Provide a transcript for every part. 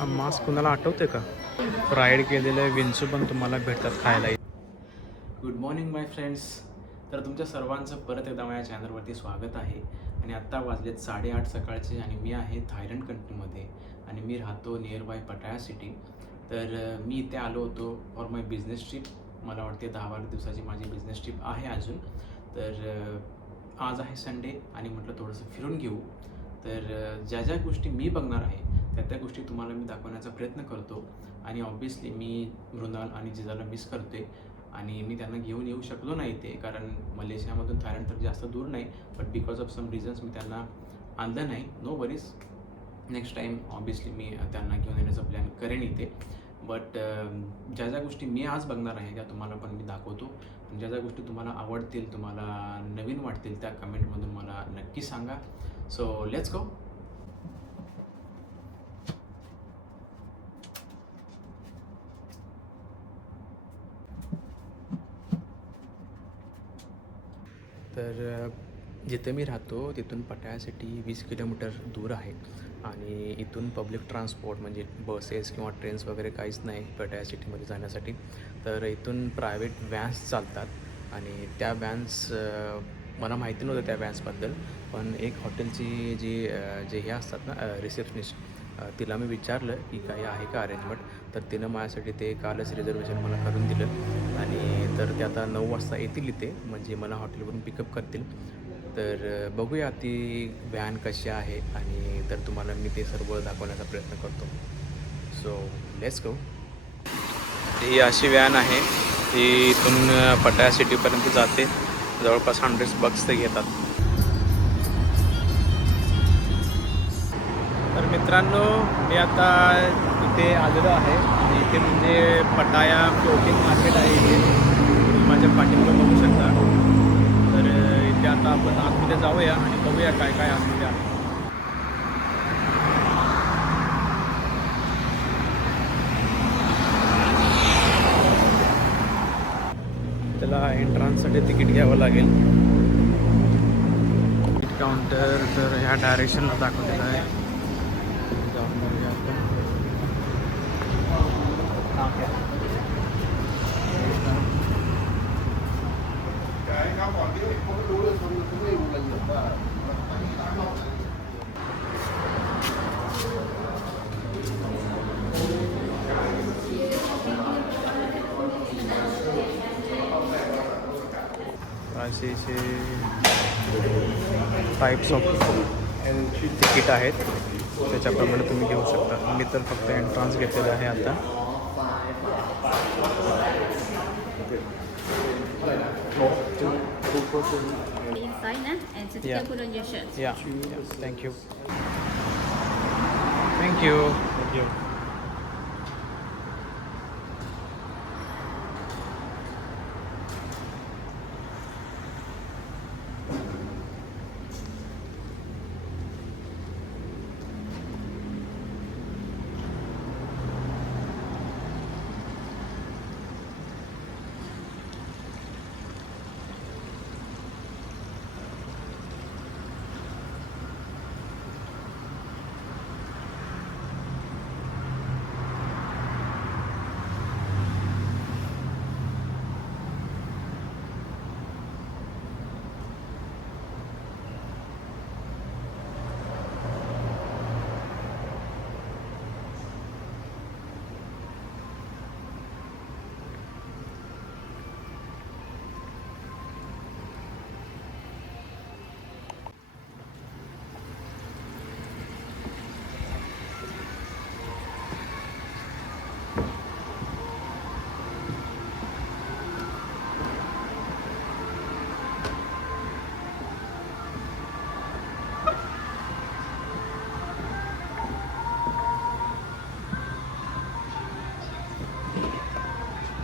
हा मास्क कुणाला आठवते का? फ्राईड केलेले विंचू पण तुम्हाला भेटतात खायला. गुड मॉर्निंग माय फ्रेंड्स. तर तुमच्या सर्वांचं परत एकदा माझ्या चॅनलवरती स्वागत आहे. आणि आत्ता वाजलेत 8:30 सकाळचे आणि मी आहे थायलंड कंट्रीमध्ये आणि मी राहतो नियर बाय पटाया सिटी. तर मी इथे आलो होतो फॉर माय बिझनेस ट्रिप. मला वाटते 10-12 दिवसाची माझी बिझनेस ट्रिप आहे अजून. तर आज आहे संडे आणि म्हटलं थोडंसं फिरून घेऊ. तर ज्या ज्या गोष्टी मी बघणार आहे त्या गोष्टी तुम्हाला मी दाखवण्याचा प्रयत्न करतो. आणि ऑब्व्हियसली मी मृणाल आणि जिजाला मिस करते आणि मी त्यांना घेऊन येऊ शकलो नाही ते, कारण मलेशियामधून थायलंड तर जास्त दूर नाही. But because of some reasons मी त्यांना आणलं नाही. No worries, next time obviously मी त्यांना घेऊन येण्याचा प्लॅन करेन इथे. बट ज्या ज्या गोष्टी मी आज बघणार आहे त्या तुम्हाला पण मी दाखवतो. आणि ज्या ज्या गोष्टी तुम्हाला आवडतील, तुम्हाला नवीन वाटतील, त्या कमेंटमधून मला नक्की सांगा. So let's go. तर जिथे मी राहतो तिथून पटाया सिटी 20 किलोमीटर दूर आहे आणि इथून पब्लिक ट्रान्सपोर्ट म्हणजे बसेस किंवा ट्रेन्स वगैरे काहीच नाही पटाया सिटीमध्ये जाण्यासाठी. तर इथून प्रायव्हेट व्हॅन्स चालतात आणि त्या व्हॅन्स मला माहिती नव्हतं त्या व्हॅन्सबद्दल. पण एक हॉटेलची जे हे असतात ना रिसेप्शनिस्ट, तिला मी विचारलं की काही आहे का अरेंजमेंट. तर तिनं माझ्यासाठी ते कालच रिझर्वेशन मला करून दिलं आणि तर ते आता 9 वाजता येतील इथे, म्हणजे मला हॉटेलवरून पिकअप करतील. तर बघूया ती व्हॅन कशी आहे आणि तर तुम्हाला मी ते सर्व दाखवण्याचा प्रयत्न करतो. So let's go. ही अशी व्हॅन आहे, ती इथून पटाया सिटीपर्यंत जाते. जवळपास $100 ते घेतात. तर मित्रांनो, मी आता इथे आलेलो आहे आणि इथे म्हणजे पटाया फ्लोटिंग मार्केट आहे इथे. तुम्ही माझ्या पाठीमागे बघू शकता. तर इथे आता आपण आतमध्ये जाऊया आणि बघूया काय काय आतमध्ये आहे. त्याला एंट्रन्ससाठी तिकीट घ्यावं लागेल. तिकीट काउंटर तर ह्या डायरेक्शनला दाखवलेलं आहे. जाऊन बघूया आपण. असे टाईप्स ऑफ तिकीट आहेत, त्याच्याप्रमाणे तुम्ही घेऊ शकता. मी तर फक्त एंट्रन्स घेतलेलं आहे आता. Inside and to Yeah. put on your shirt. Yeah. Thank you. Thank you. Thank you.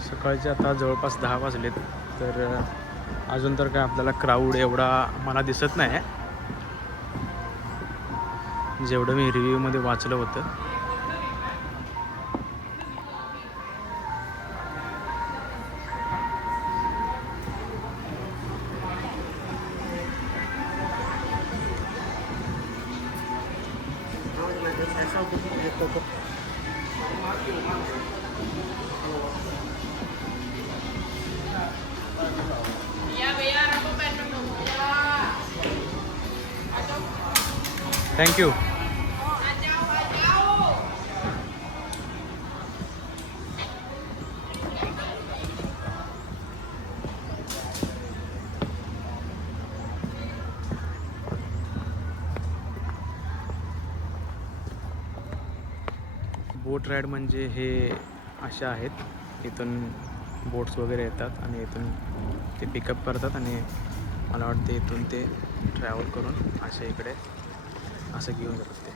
सकाळचे आता जवळपास 10 वाजलेत. तर अजून तर काय आपल्याला क्राऊड एवढा मला दिसत नाही जेवढं मी रिव्ह्यूमध्ये वाचलं होतं. थँक्यू. बोट राईड म्हणजे हे असे आहेत, इथून बोट्स वगैरे येतात आणि इथून ते पिकअप करतात आणि मला वाटते इथून ते ट्रॅव्हल करून असे इकडे असं घेऊन जातात ते.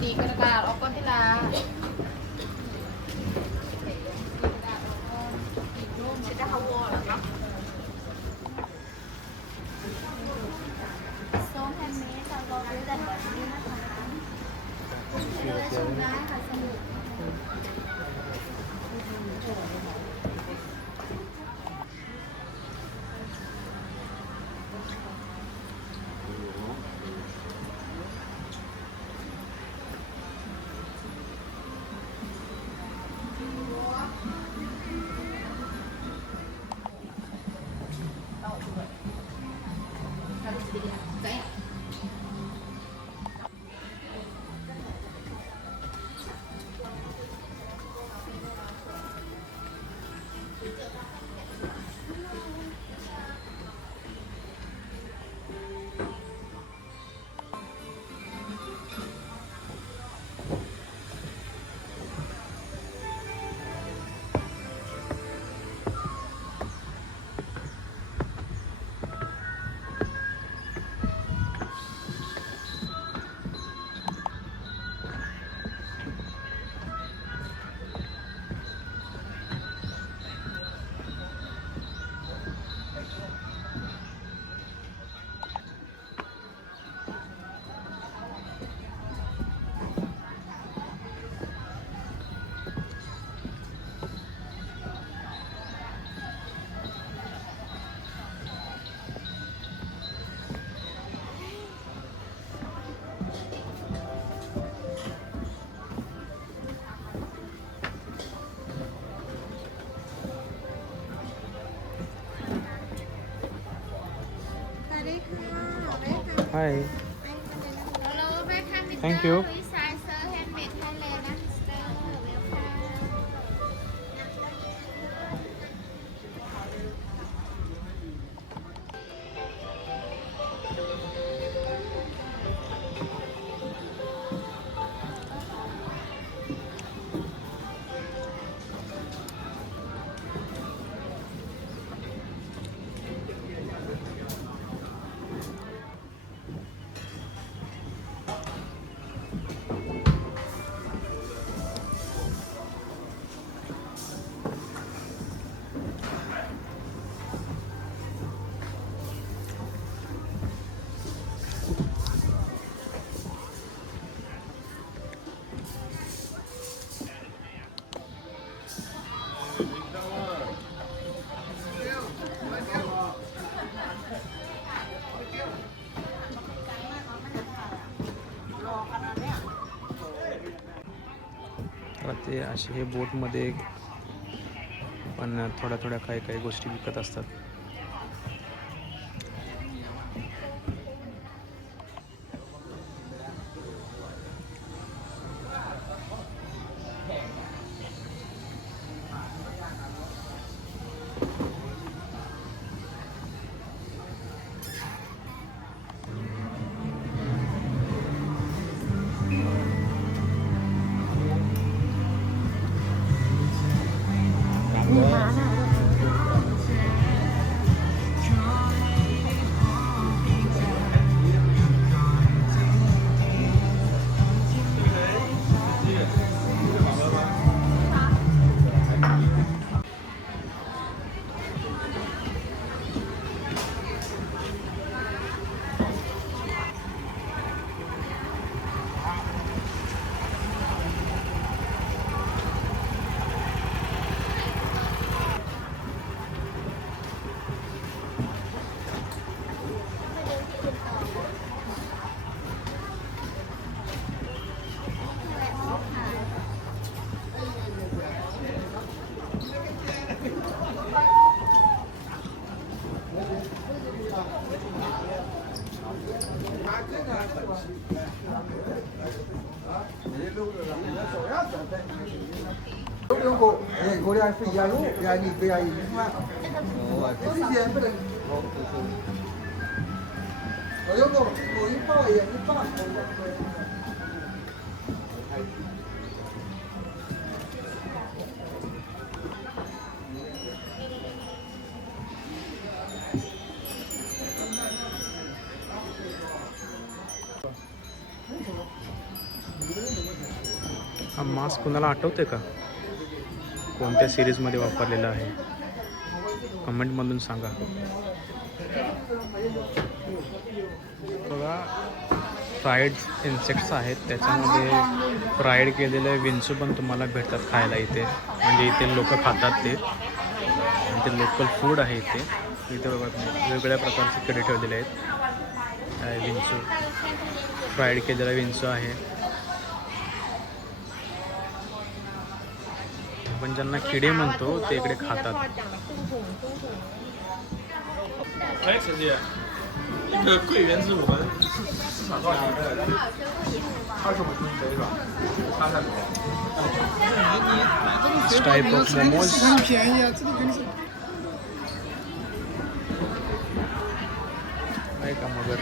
Chị cái là ở con thế là chị đã học qua rồi đó. Số 20 sau đó tới dần vào đi nó thẳng. Đưa xuống gái và xong rồi. Hi. Hello, welcome Mr. Thank you. Reside Sir Handmade Thailand, Mr. Welcome. तर ते असे हे बोटमध्ये पण थोड्या थोड्या काही काही गोष्टी विकत असतात. 有个，我俩是一路，你不要一块。有一些不能。我有个，我一包也一包。हा मास्क कुणाला आठवते का, कोणत्या सिरीजमध्ये वापरलेला आहे? कमेंटमधून सांगा. बघा, फ्राईड इन्सेक्ट्स आहेत, त्याच्यामध्ये फ्राईड केलेले विंचू पण तुम्हाला भेटतात खायला इथे. म्हणजे इथे लोक खातात ते, आणि ते लोकल फूड आहे इथे. इथे बघा वेगवेगळ्या प्रकारचे किडे ठेवलेले आहेत. विंचू, फ्राईड केलेला विंचू आहे. आपण ज्यांना किडे म्हणतो ते इकडे खातात. Type of momos. आहे का मगर?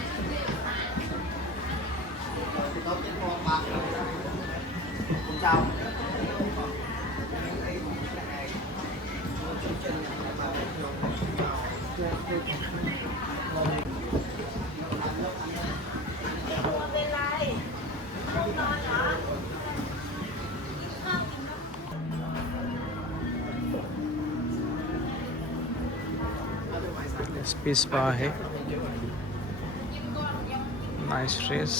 स्पेस स्पा आहे. Nice dress,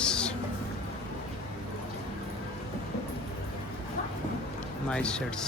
nice shirts.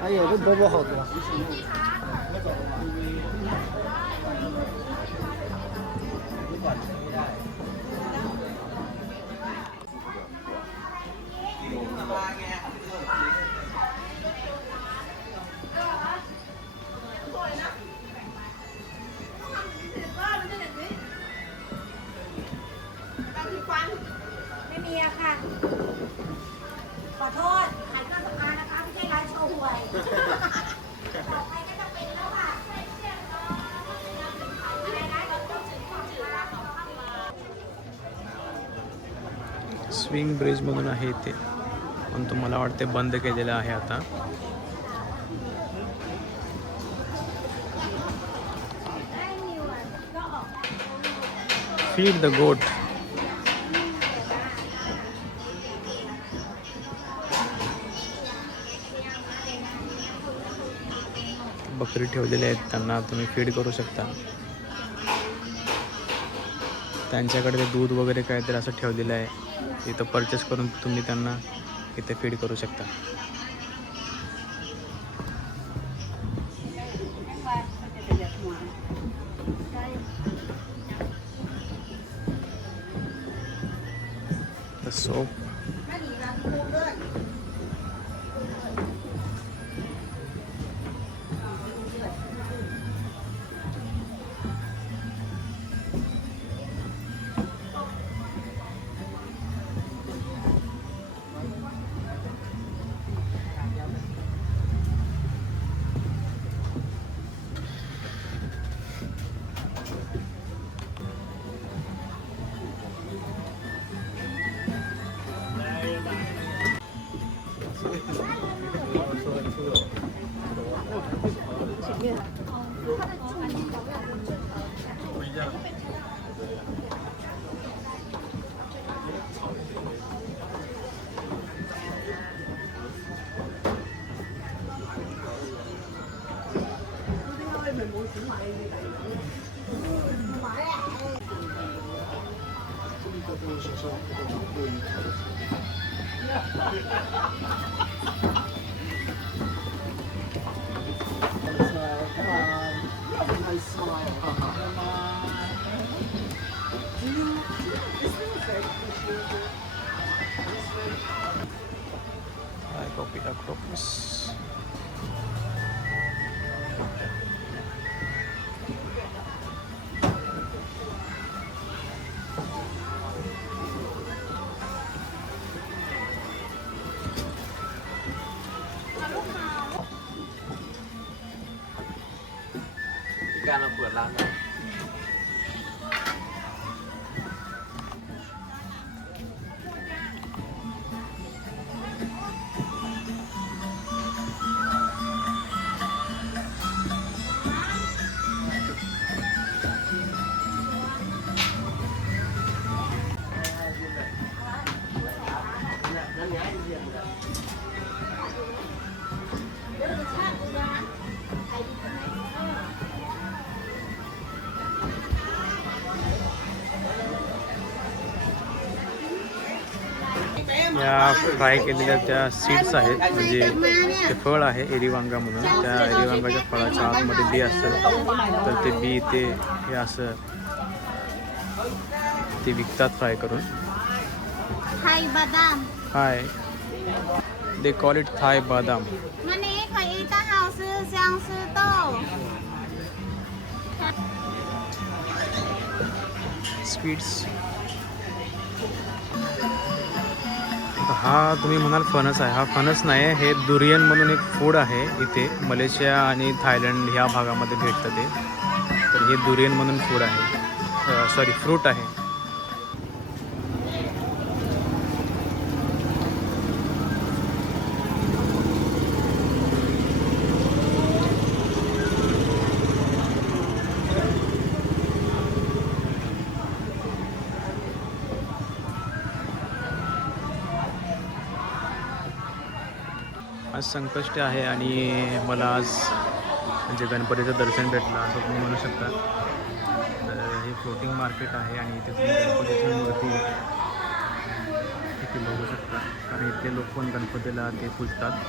哎呦，这饽饽好多。ไม่มีอะค่ะ ขอโทษขายเครื่องสำอางนะคะไม่ใช่ร้านโชว์หวยต่อไปก็จะเป็นแล้วค่ะอะไรนะस्विंग ब्रिजमधून आहे इथे, पण तुम्हाला वाटते बंद केलेलं आहे आता. फीड द गोट. बकरी ठेवलेले आहेत, त्यांना तुम्ही फीड करू शकता. त्यांच्याकडे ते दूध वगैरे काहीतरी असं ठेवलेलं आहे, इथं परचेस करून तुम्ही त्यांना इथे फीड करू शकता. The soap. การมาเปิดร้าน या फ्राय केलेल्या त्या सीड्स आहेत म्हणजे ते फळ आहे एरीवांगा म्हणून. त्या एरीवांगाच्या फळाच्या आतमध्ये बी असतं तर ते बी ते हे असं ते विकतात फ्राय करून. थाई बदाम हाय दे कॉल इट थाय बदाम. 那你可以的好吃相思豆。 स्वीट्स. हा तुम्ही म्हणाल फणस आहे. हा फणस नाही, हे दुरियन म्हणून एक फूड आहे इथे मलेशिया आणि थायलंड ह्या भागामध्ये भेटतं ते. तर हे दुरियन म्हणून फूड आहे, सॉरी फ्रूट आहे. आज संकष्टी आहे आणि मला आज म्हणजे गणपतीचं दर्शन भेटलं असं तुम्ही म्हणू शकता. तर हे फ्लोटिंग मार्केट आहे आणि इथे तुम्ही गणपतीची मूर्ती इथे बघू शकता कारण इथे लोक पण गणपतीला ते पूजतात.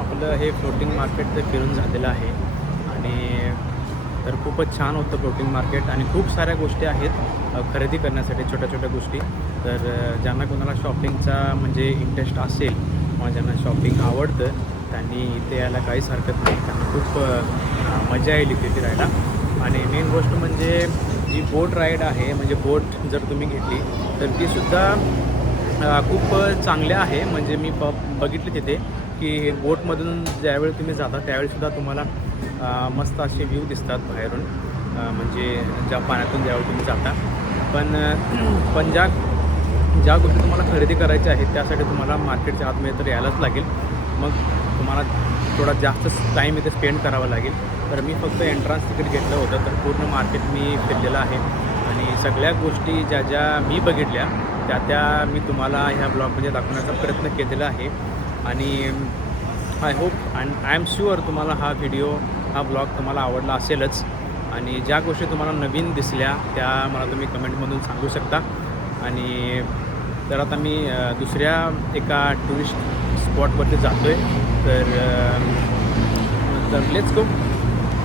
आपलं हे फ्लोटिंग मार्केट ते फिरून झालेलं आहे आणि तर खूपच छान होतं फ्लोटिंग मार्केट आणि खूप साऱ्या गोष्टी आहेत खरेदी करण्यासाठी, छोट्या छोट्या गोष्टी. तर ज्यांना कोणाला शॉपिंगचा म्हणजे इंटरेस्ट असेल किंवा ज्यांना शॉपिंग आवडतं त्यांनी इथे यायला काहीच हरकत नाही. त्यांना खूप मजा येईल इथे फिरायला. आणि मेन गोष्ट म्हणजे जी बोट राईड आहे म्हणजे बोट जर तुम्ही घेतली तर तीसुद्धा खूप चांगल्या आहे. म्हणजे मी बघितली तिथे की बोटमधून ज्यावेळी तुम्ही जाता त्यावेळीसुद्धा तुम्हाला मस्त असे व्ह्यू दिसतात बाहेरून, म्हणजे ज्या पाण्यातून ज्यावेळी तुम्ही जाता. पण ज्या गोष्टी तुम्हाला खरेदी करायच्या आहेत त्यासाठी तुम्हाला मार्केटच्या आतमध्ये तर यायलाच लागेल. मग तुम्हाला थोडा जास्त टाईम इथे स्पेंड करावा लागेल. तर मी फक्त एंट्रन्स तिकीट घेतलं होतं तर पूर्ण मार्केट मी फिरलेलं आहे आणि सगळ्या गोष्टी ज्या मी बघितल्या त्या मी तुम्हाला ह्या ब्लॉगमध्ये दाखवण्याचा प्रयत्न केलेला आहे. आणि I hope and I am sure तुम्हाला हा ब्लॉग तुम्हाला आवडला असेलच. आणि ज्या गोष्टी तुम्हाला नवीन दिसल्या त्या मला तुम्ही कमेंटमधून सांगू शकता. आणि तर आता मी दुसऱ्या एका टुरिस्ट स्पॉटवरती जातो आहे. तर लेट्स गो.